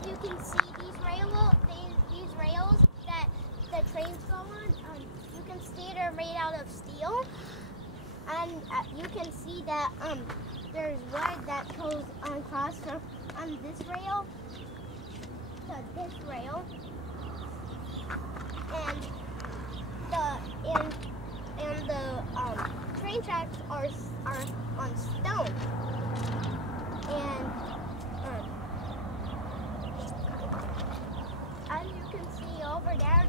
as you can see, these rails that the trains go on, you can see they're made out of steel, and you can see that there's wood that goes across from on this rail to this rail, and the train tracks are on stone, and as you can see over there,